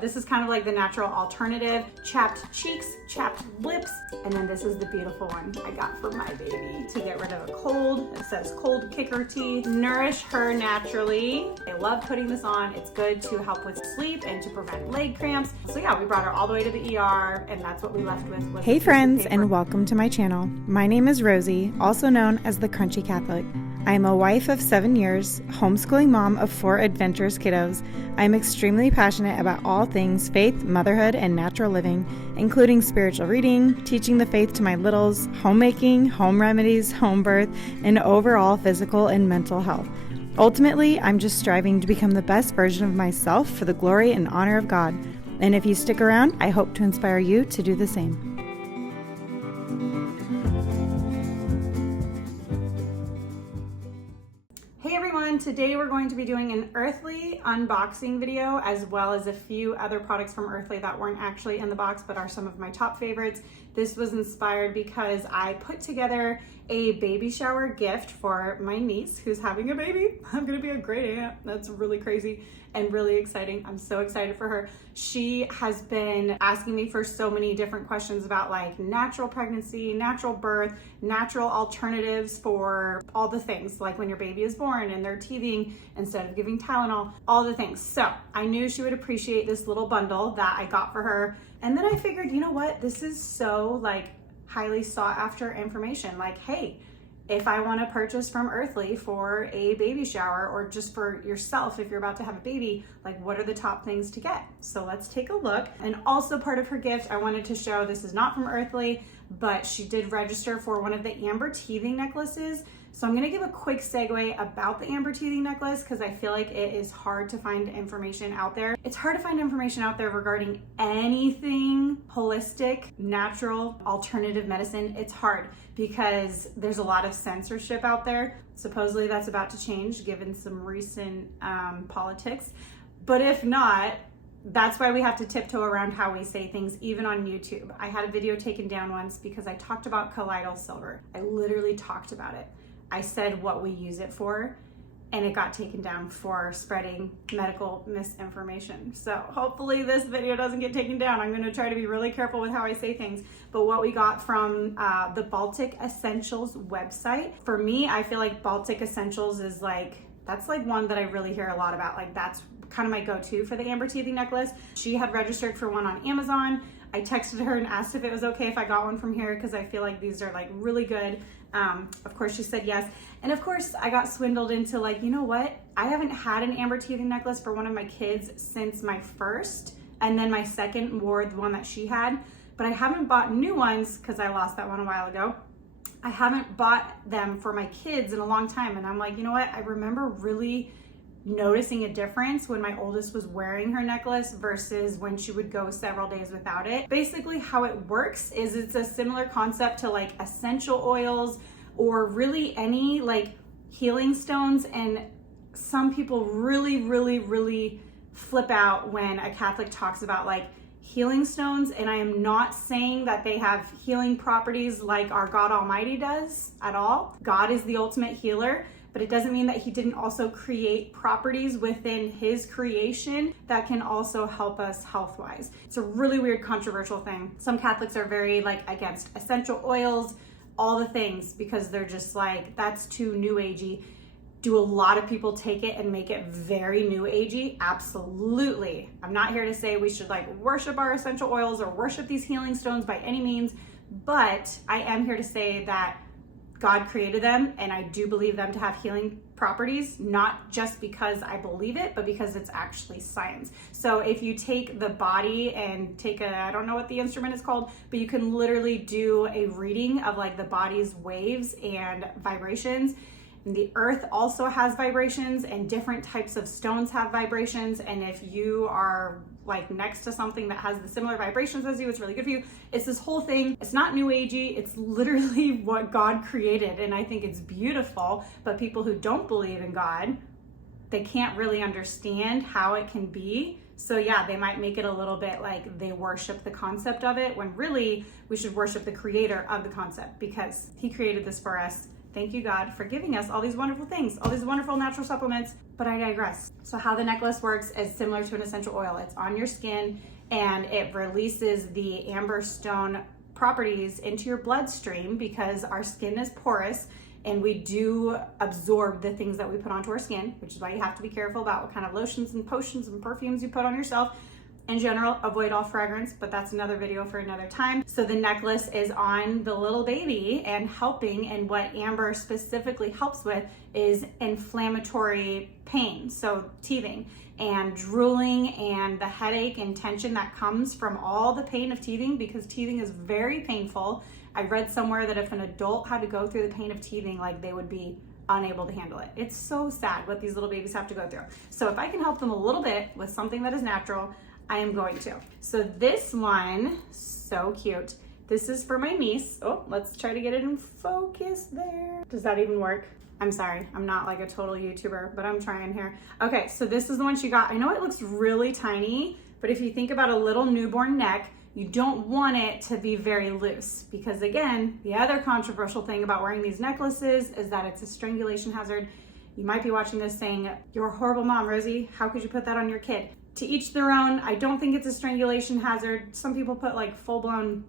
This is kind of like the natural alternative. Chapped cheeks, chapped lips, and then this is the beautiful one I got for my baby to get rid of a cold. It says cold kicker tea. Nourish her naturally. I love putting this on. It's good to help with sleep and to prevent leg cramps. So yeah, we brought her all the way to the ER, and that's what we left with. Hey friends, and welcome to my channel. My name is Rosie, also known as the Crunchy Catholic. I am a wife of 7 years, homeschooling mom of 4 adventurous kiddos. I am extremely passionate about all things faith, motherhood, and natural living, including spiritual reading, teaching the faith to my littles, homemaking, home remedies, home birth, and overall physical and mental health. Ultimately, I'm just striving to become the best version of myself for the glory and honor of God. And if you stick around, I hope to inspire you to do the same. Hey everyone, today we're going to be doing an Earthley unboxing video as well as a few other products from Earthley that weren't actually in the box but are some of my top favorites. This was inspired because I put together a baby shower gift for my niece who's having a baby. I'm gonna be a great aunt. That's really crazy and really exciting. I'm so excited for her. She has been asking me for so many different questions about like natural pregnancy, natural birth, natural alternatives for all the things, like when your baby is born and they're teething instead of giving Tylenol, all the things. So I knew she would appreciate this little bundle that I got for her. And then I figured, you know what? This is so like highly sought after information. Like, hey, if I want to purchase from Earthley for a baby shower or just for yourself if you're about to have a baby, like what are the top things to get? So let's take a look. And also part of her gift, I wanted to show, this is not from Earthley, but she did register for one of the amber teething necklaces. So I'm gonna give a quick segue about the amber teething necklace because I feel like it is hard to find information out there. It's hard to find information out there regarding anything holistic, natural, alternative medicine. It's hard because there's a lot of censorship out there. Supposedly that's about to change given some recent politics. But if not, that's why we have to tiptoe around how we say things, even on YouTube. I had a video taken down once because I talked about colloidal silver. I literally talked about it. I said what we use it for, and it got taken down for spreading medical misinformation. So hopefully this video doesn't get taken down. I'm gonna try to be really careful with how I say things. But what we got from the Baltic Essentials website, for me, I feel like Baltic Essentials is like, that's like one that I really hear a lot about. Like that's kind of my go-to for the amber teething necklace. She had registered for one on Amazon. I texted her and asked if it was okay if I got one from here because I feel like these are like really good. Of course she said yes. And of course I got swindled into like, you know what? I haven't had an amber teething necklace for one of my kids since my first, and then my second wore the one that she had, but I haven't bought new ones because I lost that one a while ago. I haven't bought them for my kids in a long time. And I'm like, you know what? I remember really noticing a difference when my oldest was wearing her necklace versus when she would go several days without it. Basically how it works is it's a similar concept to like essential oils or really any like healing stones. And some people really flip out when a Catholic talks about like healing stones. And I am not saying that they have healing properties like our God Almighty does at all. God is the ultimate healer. But it doesn't mean that he didn't also create properties within his creation that can also help us health-wise. It's a really weird, controversial thing. Some Catholics are very like against essential oils, all the things, because they're just like, that's too new agey. Do a lot of people take it and make it very new agey? Absolutely. I'm not here to say we should like worship our essential oils or worship these healing stones by any means, but I am here to say that God created them, and I do believe them to have healing properties, not just because I believe it, but because it's actually science. So if you take the body and take I don't know what the instrument is called, but you can literally do a reading of like the body's waves and vibrations. And the earth also has vibrations, and different types of stones have vibrations. And if you are like next to something that has the similar vibrations as you, it's really good for you. It's this whole thing. It's not new agey. It's literally what God created. And I think it's beautiful, but people who don't believe in God, they can't really understand how it can be. So yeah, they might make it a little bit like they worship the concept of it, when really we should worship the creator of the concept because he created this for us. Thank you, God, for giving us all these wonderful things, all these wonderful natural supplements, but I digress. So how the necklace works is similar to an essential oil. It's on your skin and it releases the amber stone properties into your bloodstream because our skin is porous and we do absorb the things that we put onto our skin, which is why you have to be careful about what kind of lotions and potions and perfumes you put on yourself. In general, avoid all fragrance, but that's another video for another time. So the necklace is on the little baby and helping, and what amber specifically helps with is inflammatory pain, so teething and drooling and the headache and tension that comes from all the pain of teething, because teething is very painful. I read somewhere that if an adult had to go through the pain of teething, like they would be unable to handle it. It's so sad what these little babies have to go through. So if I can help them a little bit with something that is natural, I am going to. So this one, so cute. This is for my niece. Oh, let's try to get it in focus there. Does that even work? I'm sorry, I'm not like a total YouTuber, but I'm trying here. Okay, so this is the one she got. I know it looks really tiny, but if you think about a little newborn neck, you don't want it to be very loose, because again, the other controversial thing about wearing these necklaces is that it's a strangulation hazard. You might be watching this saying, "You're a horrible mom, Rosie. How could you put that on your kid?" To each their own. I don't think it's a strangulation hazard. Some people put like full-blown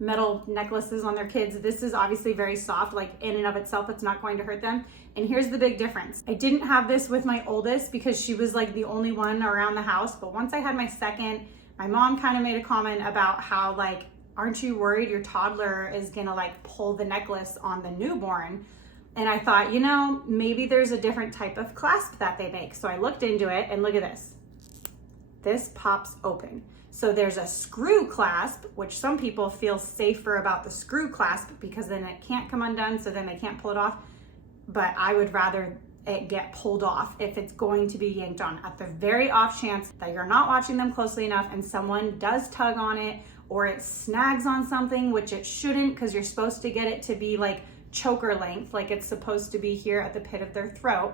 metal necklaces on their kids. This is obviously very soft, like in and of itself, it's not going to hurt them. And here's the big difference. I didn't have this with my oldest because she was like the only one around the house. But once I had my second, my mom kind of made a comment about how like, aren't you worried your toddler is gonna like pull the necklace on the newborn? And I thought, you know, maybe there's a different type of clasp that they make. So I looked into it and look at this. This pops open. So there's a screw clasp, which some people feel safer about the screw clasp because then it can't come undone, so then they can't pull it off. But I would rather it get pulled off if it's going to be yanked on, at the very off chance that you're not watching them closely enough and someone does tug on it or it snags on something, which it shouldn't, because you're supposed to get it to be like choker length, like it's supposed to be here at the pit of their throat.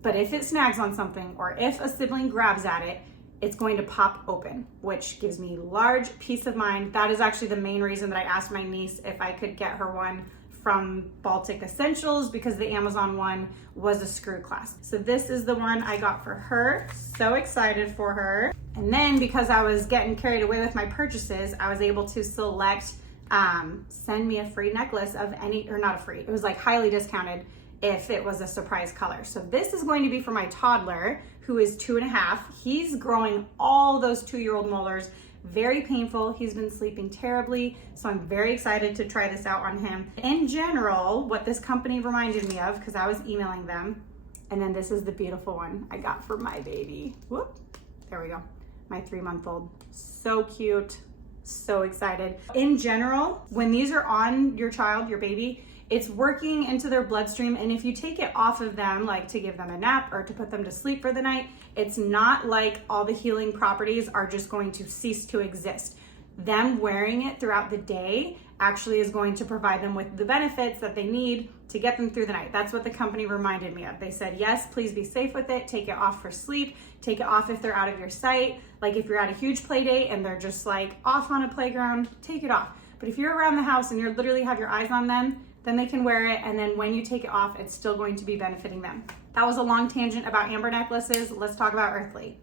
But if it snags on something or if a sibling grabs at it, it's going to pop open, which gives me large peace of mind. That is actually the main reason that I asked my niece if I could get her one from Baltic Essentials, because the Amazon one was a screw clasp. So this is the one I got for her. So excited for her. And then because I was getting carried away with my purchases, I was able to select, send me a free necklace of any, or not a free, it was like highly discounted if it was a surprise color. So this is going to be for my toddler, who is 2.5. He's growing all those 2-year-old molars, very painful. He's been sleeping terribly. So I'm very excited to try this out on him. In general, what this company reminded me of, because I was emailing them, and then this is the beautiful one I got for my baby. Whoop, there we go. My 3-month-old, so cute, so excited. In general, when these are on your child, your baby, it's working into their bloodstream, and if you take it off of them, like to give them a nap or to put them to sleep for the night, it's not like all the healing properties are just going to cease to exist. Them wearing it throughout the day actually is going to provide them with the benefits that they need to get them through the night. That's what the company reminded me of. They said, yes, please be safe with it. Take it off for sleep. Take it off if they're out of your sight. Like if you're at a huge play date and they're just like off on a playground, take it off. But if you're around the house and you literally have your eyes on them, then they can wear it, and then when you take it off, it's still going to be benefiting them. That was a long tangent about amber necklaces. Let's talk about Earthley.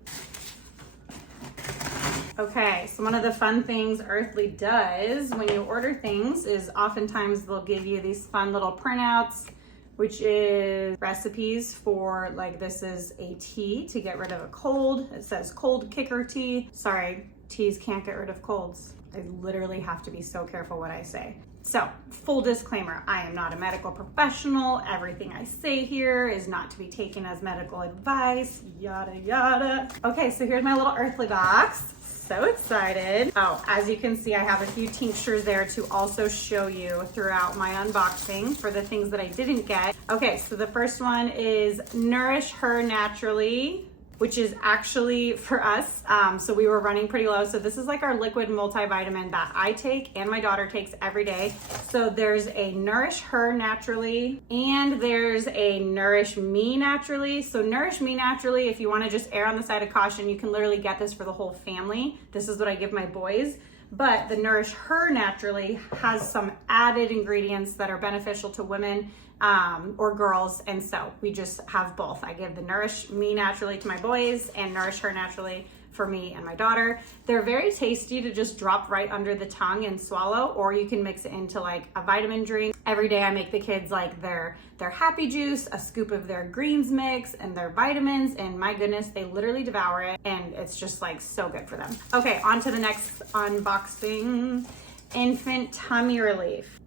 Okay, so one of the fun things Earthley does when you order things is oftentimes they'll give you these fun little printouts, which is recipes for, like, this is a tea to get rid of a cold. It says cold kicker tea. Sorry, teas can't get rid of colds. I literally have to be so careful what I say. So, full disclaimer, I am not a medical professional. Everything I say here is not to be taken as medical advice, yada, yada. Okay, so here's my little Earthley box. So excited. Oh, as you can see, I have a few tinctures there to also show you throughout my unboxing for the things that I didn't get. Okay, so the first one is Nourish Her Naturally, which is actually for us. So we were running pretty low. So this is like our liquid multivitamin that I take and my daughter takes every day. So there's a Nourish Her Naturally and there's a Nourish Me Naturally. So Nourish Me Naturally, if you want to just err on the side of caution, you can literally get this for the whole family. This is what I give my boys. but the Nourish Her Naturally has some added ingredients that are beneficial to women or girls, and so we just have both. I give the Nourish Me Naturally to my boys and Nourish Her Naturally for me and my daughter. They're very tasty to just drop right under the tongue and swallow, or you can mix it into like a vitamin drink. Every day I make the kids like their happy juice, a scoop of their greens mix and their vitamins, and my goodness, they literally devour it, and it's just like so good for them. Okay, on to the next unboxing. Infant tummy relief.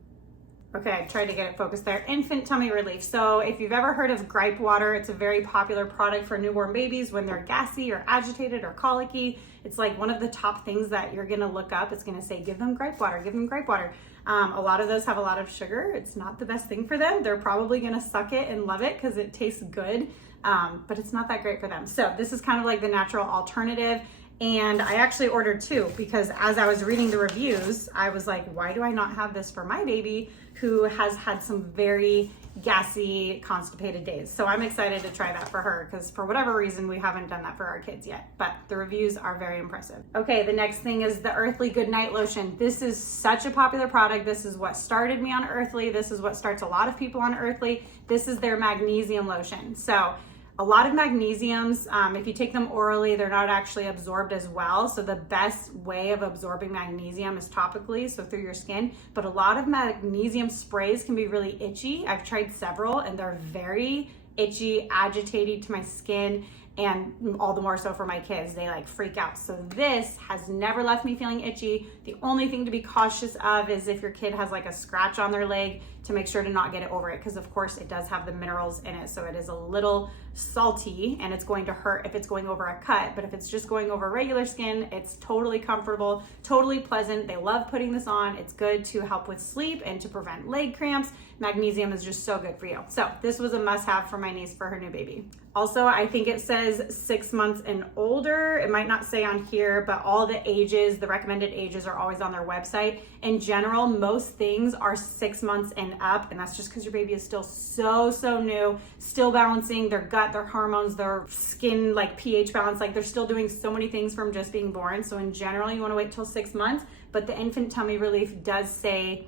Okay, I tried to get it focused there. Infant tummy relief. So if you've ever heard of gripe water, it's a very popular product for newborn babies when they're gassy or agitated or colicky. It's like one of the top things that you're gonna look up. It's gonna say, give them gripe water, give them gripe water. A lot of those have a lot of sugar. It's not the best thing for them. They're probably gonna suck it and love it because it tastes good, but it's not that great for them. So this is kind of like the natural alternative. And I actually ordered two because as I was reading the reviews, I was like, why do I not have this for my baby who has had some very gassy, constipated days? So I'm excited to try that for her because for whatever reason, we haven't done that for our kids yet, but the reviews are very impressive. Okay, the next thing is the Earthley Good Night Lotion. This is such a popular product. This is what started me on Earthley. This is what starts a lot of people on Earthley. This is their magnesium lotion. So a lot of magnesiums, if you take them orally, they're not actually absorbed as well. So the best way of absorbing magnesium is topically, so through your skin. But a lot of magnesium sprays can be really itchy. I've tried several and they're very itchy, agitated to my skin, and all the more so for my kids. They like freak out. So this has never left me feeling itchy. The only thing to be cautious of is if your kid has like a scratch on their leg, to make sure to not get it over it, because of course it does have the minerals in it, so it is a little salty and it's going to hurt if it's going over a cut. But if it's just going over regular skin, it's totally comfortable, totally pleasant. They love putting this on. It's good to help with sleep and to prevent leg cramps. Magnesium is just so good for you. So this was a must-have for my niece for her new baby. Also, I think it says 6 months and older. It might not say on here, but all the ages, the recommended ages are always on their website. In general, most things are 6 months and up, and that's just because your baby is still so new, still balancing their gut, their hormones, their skin, like pH balance. Like they're still doing so many things from just being born. So in general, you want to wait till 6 months, but the infant tummy relief does say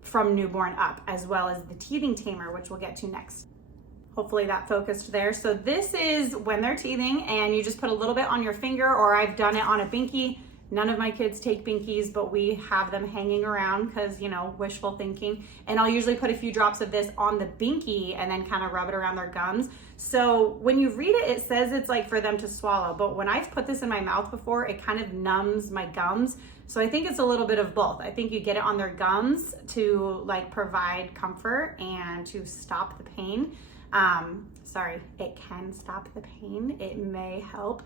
from newborn up, as well as the teething tamer, which we'll get to next. Hopefully that focused there. So this is when they're teething, and you just put a little bit on your finger, or I've done it on a binky. None of my kids take binkies, but we have them hanging around because, you know, wishful thinking. And I'll usually put a few drops of this on the binky and then kind of rub it around their gums. So when you read it, it says it's like for them to swallow. But when I've put this in my mouth before, it kind of numbs my gums. So I think it's a little bit of both. I think you get it on their gums to like provide comfort and to stop the pain. Sorry, it can stop the pain. It may help.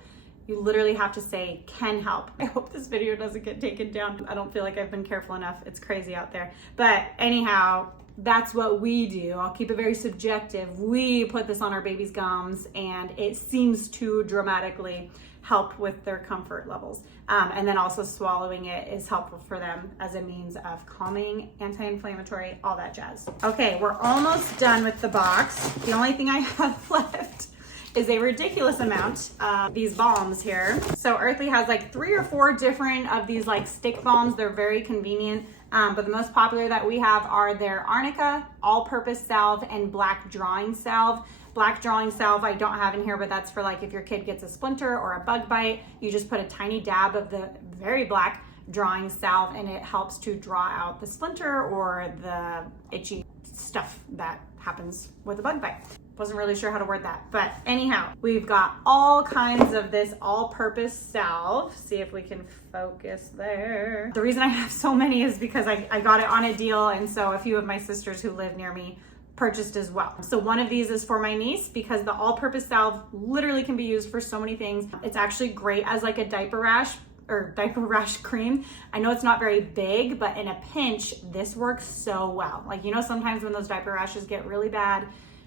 You literally have to say can help. I hope this video doesn't get taken down. I don't feel like I've been careful enough. It's crazy out there. But anyhow, that's what we do. I'll keep it very subjective. We put this on our baby's gums and it seems to dramatically help with their comfort levels. And then also swallowing it is helpful for them as a means of calming, anti-inflammatory, all that jazz. Okay, we're almost done with the box. The only thing I have left is a ridiculous amount of these balms here. So Earthley has like 3 or 4 different of these like stick balms. They're very convenient. But the most popular that we have are their Arnica, all-purpose salve, and black drawing salve. Black drawing salve I don't have in here, but that's for like if your kid gets a splinter or a bug bite, you just put a tiny dab of the very black drawing salve and it helps to draw out the splinter or the itchy stuff that happens with a bug bite. Wasn't really sure how to word that, but anyhow, we've got all kinds of this all-purpose salve. See if we can focus there. The reason I have so many is because I got it on a deal, and so a few of my sisters who live near me purchased as well. So one of these is for my niece because the all-purpose salve literally can be used for so many things. It's actually great as like a diaper rash or diaper rash cream. I know it's not very big, but in a pinch, this works so well. Like, you know, sometimes when those diaper rashes get really bad,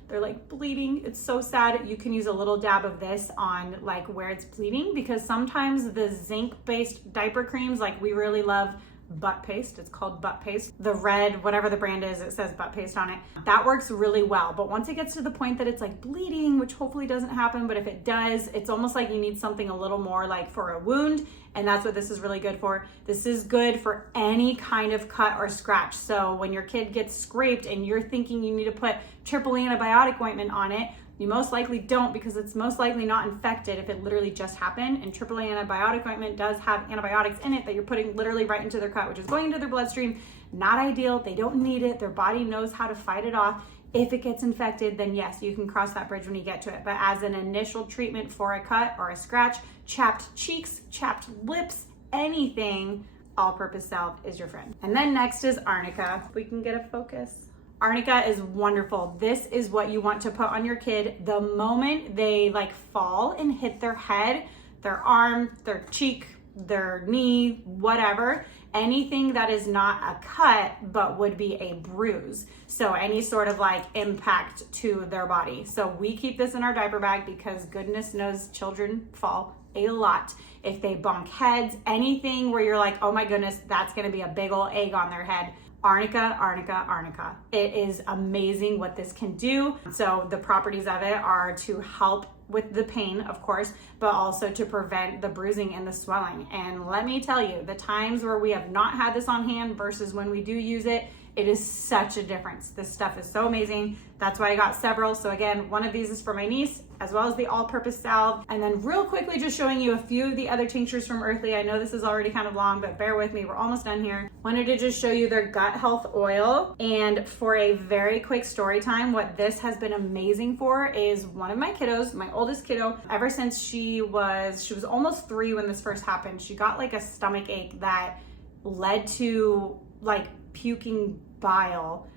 they're like bleeding. It's so sad. You can use a little dab of this on like where it's bleeding, because sometimes the zinc-based diaper creams, like we really love butt paste. It's called butt paste. The red, whatever the brand is, it says butt paste on it. That works really well. But once it gets to the point that it's like bleeding, which hopefully doesn't happen, but if it does, it's almost like you need something a little more like for a wound. And that's what this is really good for. This is good for any kind of cut or scratch. So when your kid gets scraped and you're thinking you need to put triple antibiotic ointment on it, you most likely don't, because it's most likely not infected if it literally just happened. And AAA antibiotic ointment does have antibiotics in it that you're putting literally right into their cut, which is going into their bloodstream. Not ideal. They don't need it. Their body knows how to fight it off. If it gets infected, then yes, you can cross that bridge when you get to it. But as an initial treatment for a cut or a scratch, chapped cheeks, chapped lips, anything, all-purpose salve is your friend. And then next is arnica. If we can get a focus. Arnica is wonderful. This is what you want to put on your kid the moment they like fall and hit their head, their arm, their cheek, their knee, whatever. Anything that is not a cut but would be a bruise. So any sort of like impact to their body. So we keep this in our diaper bag because goodness knows children fall a lot. If they bonk heads, anything where you're like, oh my goodness, that's gonna be a big old egg on their head. Arnica, arnica, arnica. It is amazing what this can do. So the properties of it are to help with the pain, of course, but also to prevent the bruising and the swelling. And let me tell you, the times where we have not had this on hand versus when we do use it, it is such a difference. This stuff is so amazing. That's why I got several. So again, one of these is for my niece, as well as the all-purpose salve. And then real quickly, just showing you a few of the other tinctures from Earthley. I know this is already kind of long, but bear with me. We're almost done here. Wanted to just show you their gut health oil. And for a very quick story time, what this has been amazing for is one of my kiddos, my oldest kiddo, ever since she was almost 3 when this first happened, she got like a stomach ache that led to like puking bile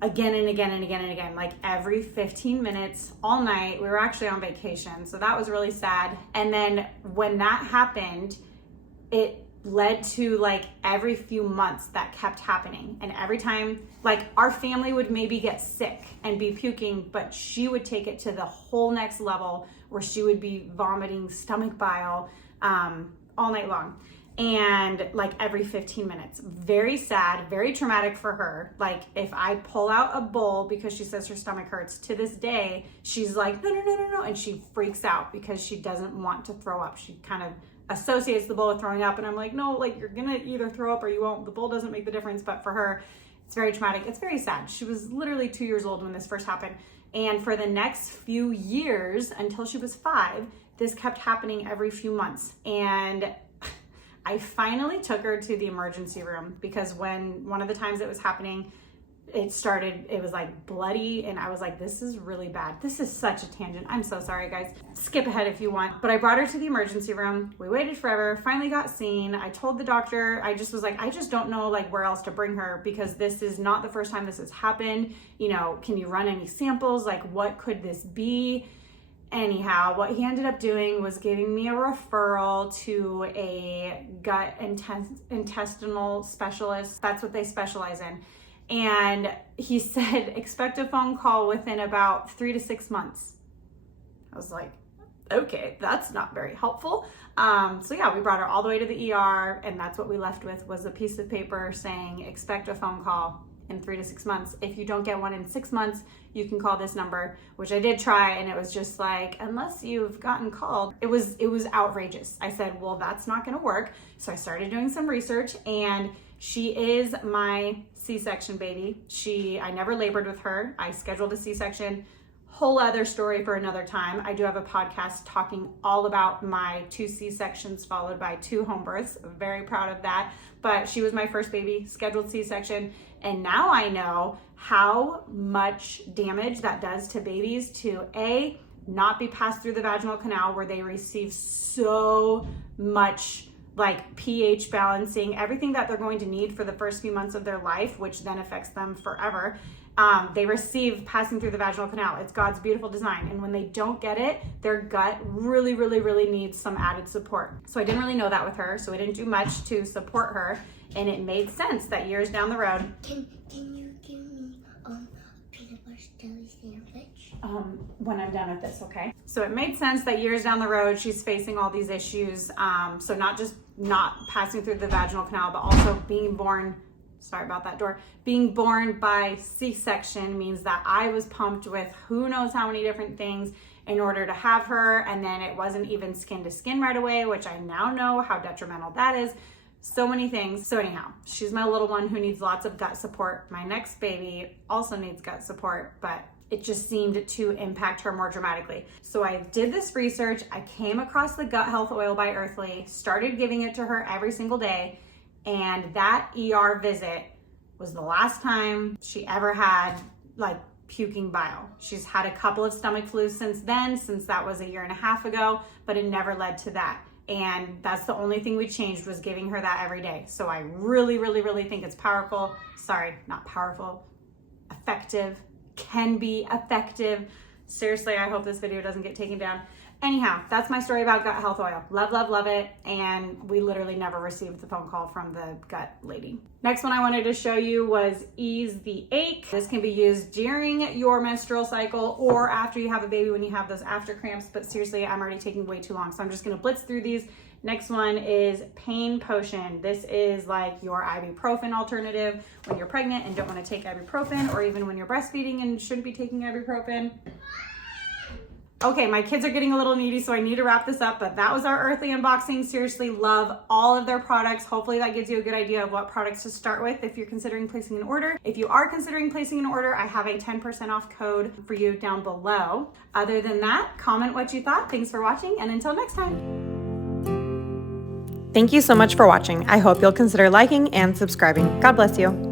again and again and again and again, like every 15 minutes all night. We were actually on vacation, so that was really sad. And then when that happened, it led to like every few months that kept happening. And every time, like our family would maybe get sick and be puking, but she would take it to the whole next level where she would be vomiting stomach bile all night long. And like every 15 minutes. Very sad, very traumatic for her. Like if I pull out a bowl because she says her stomach hurts, to this day, she's like, no, no, no, no, no. And she freaks out because she doesn't want to throw up. She kind of associates the bowl with throwing up. And I'm like, no, like you're gonna either throw up or you won't. The bowl doesn't make the difference. But for her, it's very traumatic. It's very sad. She was literally 2 years old when this first happened. And for the next few years, until she was 5, this kept happening every few months. And I finally took her to the emergency room because when one of the times it was happening, it was like bloody, and I was like, this is really bad. This is such a tangent. I'm so sorry, guys. Skip ahead if you want. But I brought her to the emergency room. We waited forever, finally got seen. I told the doctor, I just was like, I just don't know like where else to bring her because this is not the first time this has happened. You know, can you run any samples? Like what could this be? Anyhow, what he ended up doing was giving me a referral to a gut intestinal specialist. That's what they specialize in. And he said, expect a phone call within about 3 to 6 months. I was like, okay, that's not very helpful. So yeah, we brought her all the way to the ER, and that's what we left with was a piece of paper saying, expect a phone call in 3 to 6 months. If you don't get one in 6 months, you can call this number, which I did try, and it was just like, unless you've gotten called, it was outrageous. I said, well, that's not gonna work. So I started doing some research, and she is my C-section baby. I never labored with her. I scheduled a C-section. Whole other story for another time. I do have a podcast talking all about my 2 C-sections followed by 2 home births. Very proud of that. But she was my first baby, scheduled C-section. And now I know how much damage that does to babies to A, not be passed through the vaginal canal where they receive so much like pH balancing, everything that they're going to need for the first few months of their life, which then affects them forever. They receive passing through the vaginal canal. It's God's beautiful design. And when they don't get it, their gut really, really, really needs some added support. So I didn't really know that with her. So we didn't do much to support her. And it made sense that years down the road. Can you give me peanut butter first deli sandwich? When I'm done with this, okay? So it made sense that years down the road, she's facing all these issues. So not just not passing through the vaginal canal, but also being born, sorry about that door, being born by C-section means that I was pumped with who knows how many different things in order to have her. And then it wasn't even skin to skin right away, which I now know how detrimental that is. So many things. So anyhow, she's my little one who needs lots of gut support. My next baby also needs gut support, but it just seemed to impact her more dramatically. So I did this research. I came across the gut health oil by Earthley, started giving it to her every single day. And that ER visit was the last time she ever had like puking bile. She's had a couple of stomach flus since then, since that was 1.5 years ago, but it never led to that. And that's the only thing we changed, was giving her that every day. So I really, really, really think it's powerful. Sorry, not powerful, effective, can be effective. Seriously, I hope this video doesn't get taken down. Anyhow, that's my story about gut health oil. Love, love, love it. And we literally never received the phone call from the gut lady. Next one I wanted to show you was Ease the Ache. This can be used during your menstrual cycle or after you have a baby when you have those after cramps. But seriously, I'm already taking way too long, so I'm just gonna blitz through these. Next one is Pain Potion. This is like your ibuprofen alternative when you're pregnant and don't want to take ibuprofen, or even when you're breastfeeding and shouldn't be taking ibuprofen. Okay, my kids are getting a little needy, so I need to wrap this up, but that was our Earthley unboxing. Seriously, love all of their products. Hopefully that gives you a good idea of what products to start with if you're considering placing an order. If you are considering placing an order, I have a 10% off code for you down below. Other than that, comment what you thought. Thanks for watching, and until next time. Thank you so much for watching. I hope you'll consider liking and subscribing. God bless you.